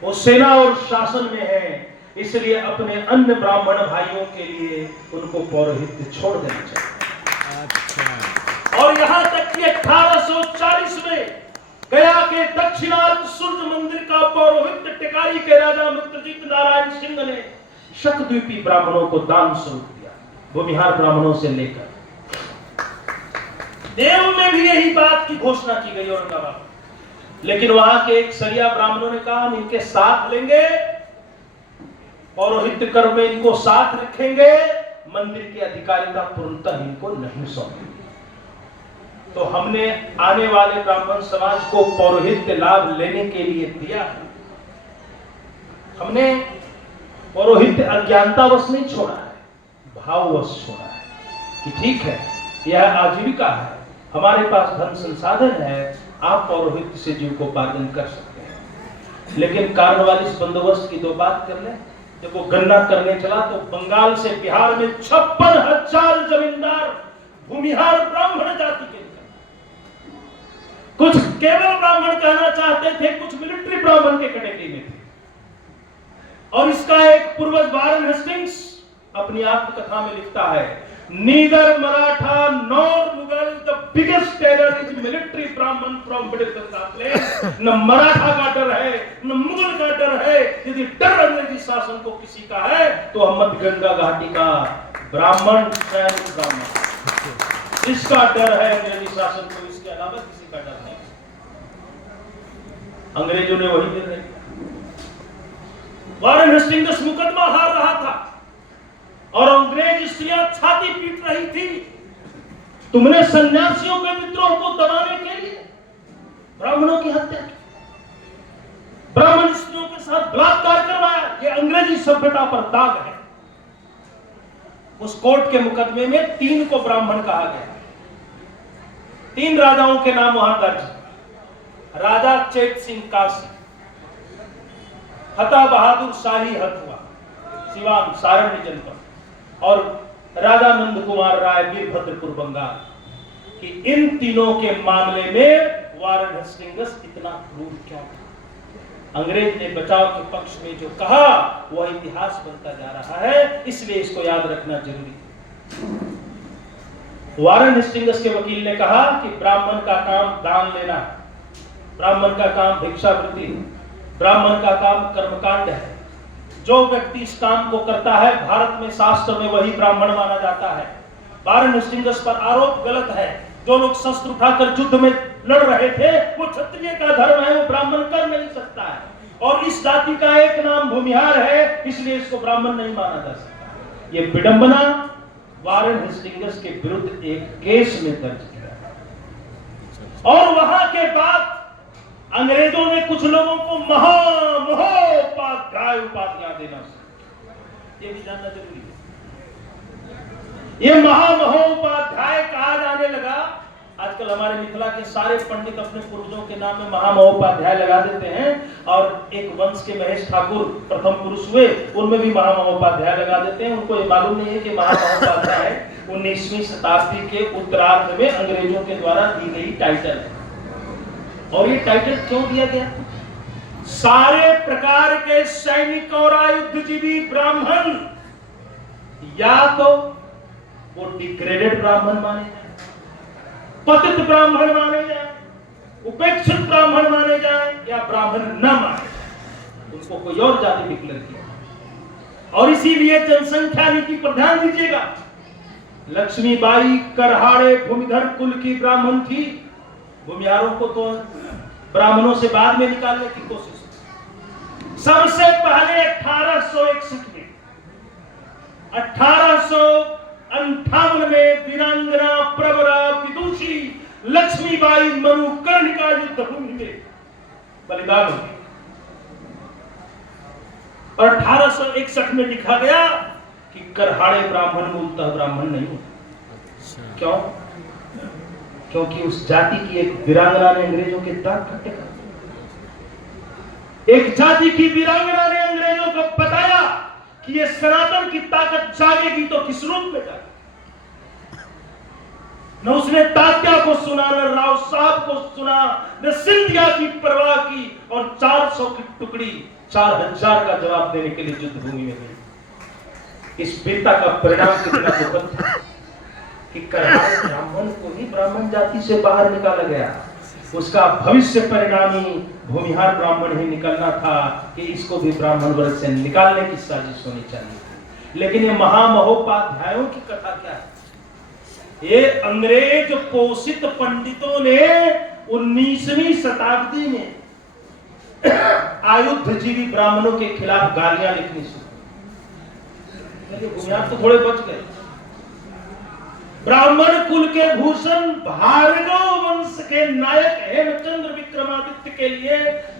वो सेना और शासन में है, इसलिए अपने अन्य ब्राह्मण भाइयों के लिए उनको पौरोहित्य छोड़ देना चाहिए। अच्छा। और यहां तक कि 1840 में गया के दक्षिणार्थ सूर्य मंदिर का पौरोहित्य टिकारी के राजा मित्रजीत नारायण सिंह ने शतद्वीपी ब्राह्मणों को दान स्वरूप दिया, भूमिहार ब्राह्मणों से लेकर। देव में भी यही बात की घोषणा की गई औरंगाबाद, लेकिन वहां के एक सरिया ब्राह्मणों ने कहा हम इनके साथ लेंगे, पौरोहित्य कर्म में इनको साथ रखेंगे, मंदिर की अधिकारिता पूर्णतः इनको नहीं सौंपेंगे। तो हमने आने वाले ब्राह्मण समाज को पौरोहित्य लाभ लेने के लिए दिया। हमने पौरोहित्य अज्ञानतावश नहीं छोड़ा है, भाववश छोड़ा है कि ठीक है यह आजीविका है, हमारे पास धन संसाधन है, आप पौरोहित्य से जीविकोपार्जन कर सकते हैं। लेकिन कार्नवालिस बंदोबस्त की दो बात कर लें। जब वो गन्ना करने चला तो बंगाल से बिहार में 56,000 जमींदार भूमिहार ब्राह्मण जाति के, कुछ केवल ब्राह्मण कहना चाहते थे, कुछ मिलिट्री ब्राह्मण के कैटेगरी में थे। और इसका एक पूर्वज वारेन हेस्टिंग्स अपनी आत्मकथा में लिखता है, neither Maratha nor Mughal the biggest terror is military ब्राह्मण फ्रॉम मिडिल गंगा प्लेन। न मराठा का डर है न मुगल का डर है, यदि डर अंग्रेजी शासन को किसी का है तो अहमद गंगा घाटी का ब्राह्मण सैनिक ब्राह्मण, इसका डर है अंग्रेजी शासन को, इसके अलावा किसी का डर नहीं। अंग्रेजों ने वही निर्णय किया। वारेन हेस्टिंग्स मुकदमा हार रहा था, और अंग्रेज स्त्रियां छाती पीट रही थी। तुमने सन्यासियों के विद्रोह को दबाने के लिए ब्राह्मणों की हत्या की, ब्राह्मण स्त्रियों के साथ बलात्कार करवाया। ये अंग्रेजी सभ्यता पर दाग है। उस कोर्ट के मुकदमे में 3 को ब्राह्मण कहा गया। 3 राजाओं के नाम वहां दर्ज। राजा चेत सिंह काशी, फतेह बहादुर शाही हथुआ सिवान सारण्य जनपद, और राजा नंद कुमार राय वीरभद्रपुर बंगाल, कि इन तीनों के मामले में वारेन हेस्टिंग्स इतना क्रूर क्यों था। अंग्रेज ने बचाव के पक्ष में जो कहा वह इतिहास बनता जा रहा है, इसलिए इसको याद रखना जरूरी है। वारेन हेस्टिंग्स के वकील ने कहा कि ब्राह्मण का काम दान लेना है, ब्राह्मण का काम भिक्षावृत्ति, ब्राह्मण का काम कर्मकांड है। जो व्यक्ति इस काम को करता है भारत में शास्त्र में वही ब्राह्मण माना जाता है। वारेन हेस्टिंग्स पर आरोप गलत है। जो लोग शस्त्र उठाकर युद्ध में लड़ रहे थे वो क्षत्रिय का धर्म है, वो ब्राह्मण कर नहीं सकता है। और इस जाति का एक नाम भूमिहार है, इसलिए इसको ब्राह्मण नहीं माना जा सकता। ये विडंबना वारेन हेस्टिंग्स के विरुद्ध एक केस में दर्ज किया। और वहां के बाद अंग्रेजों ने कुछ लोगों को महामहोपाध्याय उपाधियां देना, ये भी जानना जरूरी है। ये महामहोपाध्याय कहा जाने लगा। आजकल हमारे मिथिला के सारे पंडित अपने पूर्वजों के नाम में महामहोपाध्याय लगा देते हैं, और एक वंश के महेश ठाकुर प्रथम पुरुष हुए, उनमें भी महामहोपाध्याय लगा देते हैं। उनको ये मालूम नहीं है कि महामहोपाध्याय 19वीं शताब्दी के उत्तरार्ध में अंग्रेजों के द्वारा दी गई टाइटल है। और ये टाइटल क्यों दिया गया? सारे प्रकार के सैनिक और आयुधजीवी ब्राह्मण या तो वो डिग्रेडेड ब्राह्मण माने जाए, पतित ब्राह्मण माने जाए, उपेक्षित ब्राह्मण माने जाए, या ब्राह्मण न माने, उनको कोई और जाति डिक्लेयर किया। और इसीलिए जनसंख्या नीति पर ध्यान दीजिएगा। लक्ष्मीबाई करहाड़े भूमिधर कुल की ब्राह्मण थी। भूमिहारों को तो ब्राह्मणों से बाद में निकालने की कोशिश। सबसे पहले 1861 में 1858 में वीरांगना प्रवरा विदुषी लक्ष्मीबाई मनुकर्णिका युद्ध भूमि में बलिदान हो गई। और 1861 में लिखा गया कि करहाड़े ब्राह्मण मूलतः ब्राह्मण नहीं होते। क्यों? क्योंकि उस जाति की एक वीरांगना ने अंग्रेजों के दाग कटे। एक जाति की वीरांगना ने अंग्रेजों को बताया कि ये सनातन की ताकत जागेगी तो किस रूप में जाएगी। न उसने तात्या को सुना, न राव साहब को सुना, न सिंधिया की परवाह की, और 400 की टुकड़ी 4000 का जवाब देने के लिए युद्ध भूमि में गई। इस वीरता का परिणाम कितना दुखद था कि करहाड़े ब्राह्मण को ही ब्राह्मण जाति से बाहर निकाला गया। उसका भविष्य परिणामी भूमिहार ब्राह्मण ही निकलना था कि इसको भी ब्राह्मण वर्ग से निकालने की साजिश होनी चाहिए। लेकिन ये महामहोपाध्यायों की कथा क्या है? ये अंग्रेज पोषित पंडितों ने 19वीं शताब्दी में आयुधजीवी ब्राह्मणों के खिलाफ गालियां लिखनी शुरू। भूमिहार तो थोड़े बच गए। ब्राह्मण कुल के भूषण भार्गव वंश के नायक हेमचंद्र विक्रमादित्य के लिए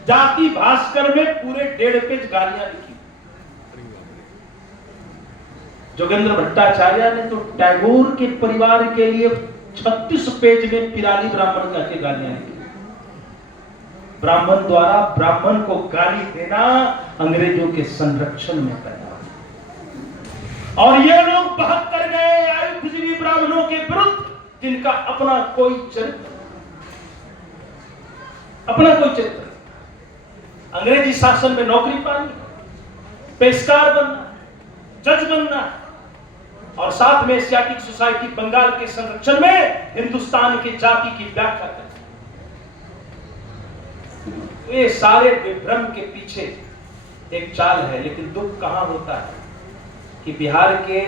जाति भास्कर में पूरे 1.5 पेज गालियां लिखी। जोगेंद्र भट्टाचार्य ने तो टैगोर के परिवार के लिए 36 पेज में पिराली ब्राह्मण करके गालियां लिखी। ब्राह्मण द्वारा ब्राह्मण को गाली देना अंग्रेजों के संरक्षण में पैदा। और ये लोग बहक कर गए आयुधजीवी ब्राह्मणों के विरुद्ध, जिनका अपना कोई चरित्र अंग्रेजी शासन में नौकरी पानी, पेशकार बनना, जज बनना, और साथ में एशियाटिक सोसाइटी बंगाल के संरक्षण में हिंदुस्तान की जाति की व्याख्या करना। ये सारे विभ्रम के पीछे एक चाल है। लेकिन दुख कहां होता है कि बिहार के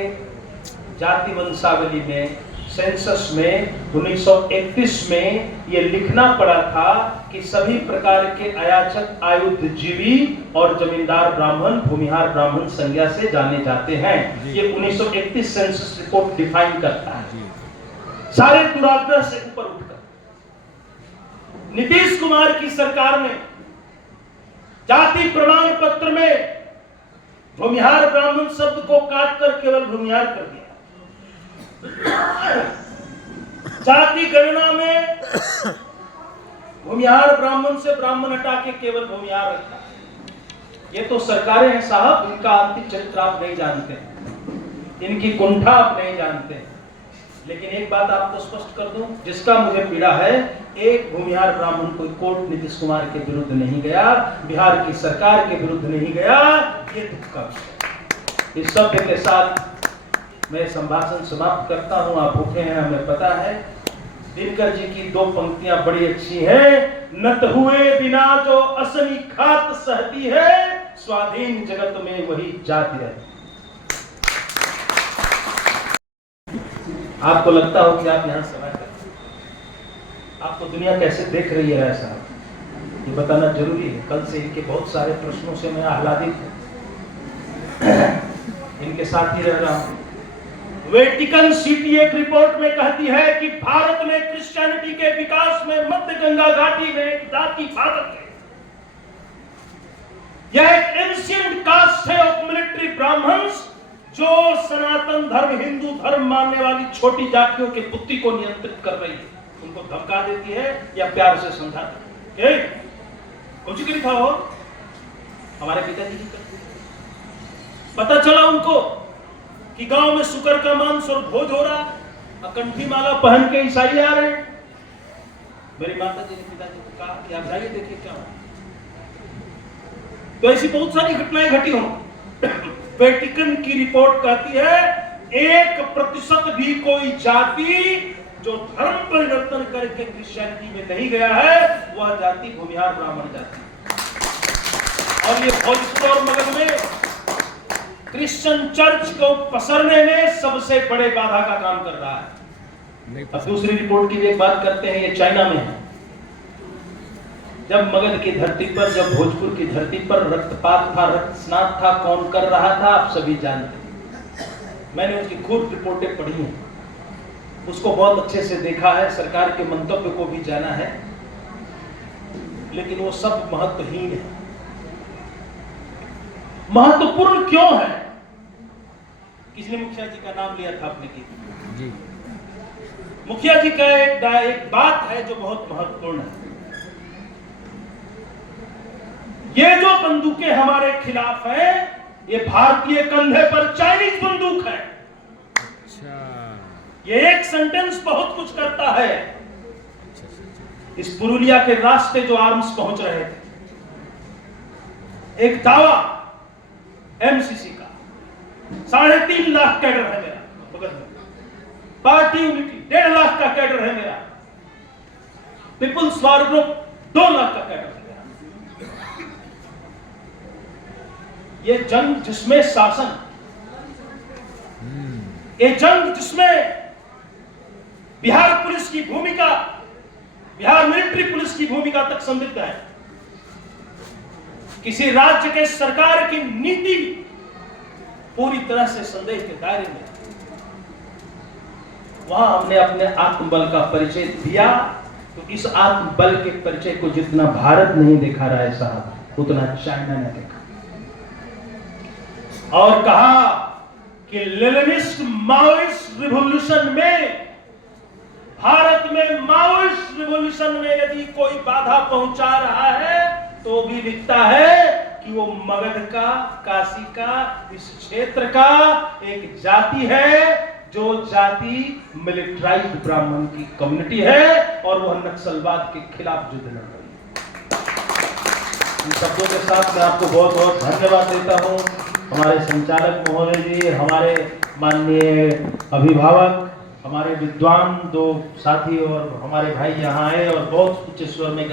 जाति वंशावली में सेंसस में 1931 में ये लिखना पड़ा था कि सभी प्रकार के अयाचक आयुधजीवी और जमींदार ब्राह्मण भूमिहार ब्राह्मण संज्ञा से जाने जाते हैं। ये 1931 सेंसस रिपोर्ट डिफाइन करता है। सारे दुराग्रह से ऊपर उठकर नीतीश कुमार की सरकार ने जाति प्रमाण पत्र में भूमिहार ब्राह्मण शब्द को काटकर केवल भूमिहार कर दिया। जाति गणना में भूमिहार ब्राह्मण से ब्राह्मण हटा के केवल भूमिहार रखा। ये तो सरकारें हैं साहब, इनका अंतिम चरित्र आप नहीं जानते, इनकी कुंठा आप नहीं जानते। लेकिन एक बात आपको स्पष्ट कर दूं, जिसका मुझे पीड़ा है, एक भूमिहार ब्राह्मण कोई कोर्ट नीतीश कुमार के विरुद्ध नहीं गया, बिहार की सरकार के विरुद्ध नहीं गया। ये दुख का विषय। इस शब्द के साथ मैं संभाषण समाप्त करता हूं। आप भूखे हैं, हमें पता है। दिनकर जी की 2 पंक्तियां बड़ी अच्छी हैं। नत हुए बिना जो असनी खात सहती है, स्वाधीन जगत में वही जाति रहती। आपको लगता हो कि आप यहां सवाल करते, आपको दुनिया कैसे देख रही है राय साहब, ये बताना जरूरी है। कल से इनके बहुत सारे प्रश्नों से मैं आह्लादित हूं, इनके साथ ही रह रहा हूं। वेटिकन सिटी एक रिपोर्ट में कहती है कि भारत में क्रिश्चियनिटी के विकास में मध्य गंगा घाटी में एक जाति बाधक है। यह एक एंशिएंट कास्ट है ऑफ मिलिट्री ब्राह्मण्स, जो सनातन धर्म हिंदू धर्म मानने वाली छोटी जातियों के बुद्धि को नियंत्रित कर रही है, उनको धमका देती है या प्यार से समझाती है। कुछ भी लिखा हो, हमारे पिताजी की करते। पता चला उनको कि गांव में शुक्र का मांस और भोज हो रहा, कंठी माला पहन के ईसाई आ रहे। मेरी माता जी ने पिताजी को कहा कि आप जाइए देखिए क्या हो। तो ऐसी बहुत सारी घटनाएं घटी हो। वेटिकन की रिपोर्ट कहती है 1% भी कोई जाति जो धर्म परिवर्तन करके क्रिश्चियनिटी में नहीं गया है, वह जाति भूमिहार ब्राह्मण जाति। और ये भोजपुर और मगध में क्रिश्चियन चर्च को पसरने में सबसे बड़े बाधा का काम कर रहा है। अब दूसरी रिपोर्ट की भी एक बात करते हैं, ये चाइना में है। जब मगध की धरती पर, जब भोजपुर की धरती पर रक्तपात था, रक्त स्नान था, कौन कर रहा था आप सभी जानते। मैंने उसकी खूब रिपोर्टें पढ़ी हैं, उसको बहुत अच्छे से देखा है, सरकार के मंतव्य को भी जाना है, लेकिन वो सब महत्वहीन है। महत्वपूर्ण क्यों है? किसने मुखिया जी का नाम लिया था आपने की? मुखिया जी का एक बात है जो बहुत महत्वपूर्ण है। ये जो बंदूकें हमारे खिलाफ है, ये भारतीय कंधे पर चाइनीज बंदूक है। अच्छा। ये एक सेंटेंस बहुत कुछ करता है। इस पुरुलिया के रास्ते जो आर्म्स पहुंच रहे थे, एक दावा एमसीसी का 3.5 लाख कैडर है मेरा बगल में, पार्टी यूनिटी 1.5 लाख का कैडर है मेरा, पीपुल्स वार ग्रुप 2 लाख का कैडर है मेरा। ये जंग जिसमें शासन, ये जंग जिसमें बिहार पुलिस की भूमिका, बिहार मिलिट्री पुलिस की भूमिका तक संदिग्ध है। किसी राज्य के सरकार की नीति पूरी तरह से संदेह के दायरे में, वहां हमने अपने आत्मबल का परिचय दिया। तो इस आत्मबल के परिचय को जितना भारत नहीं दिखा रहा है साहब, उतना चाइना ने देखा और कहा कि लेनिनिस्ट माओइस्ट रिवॉल्यूशन में, भारत में माओइस्ट रिवॉल्यूशन में यदि कोई बाधा पहुंचा रहा है तो भी लिखता है कि वो मगध का, काशी का, इस क्षेत्र का एक जाति है, जो जाति मिलिट्राइज्ड ब्राह्मण की कम्युनिटी है और वह नक्सलवाद के खिलाफ युद्ध लड़ रही है। इन शब्दों के साथ मैं आपको बहुत बहुत धन्यवाद देता हूं। हमारे संचालक महोदय जी, हमारे माननीय अभिभावक, हमारे विद्वान 2 साथी और हमारे भाई यहाँ आए और बहुत उच्च स्वर में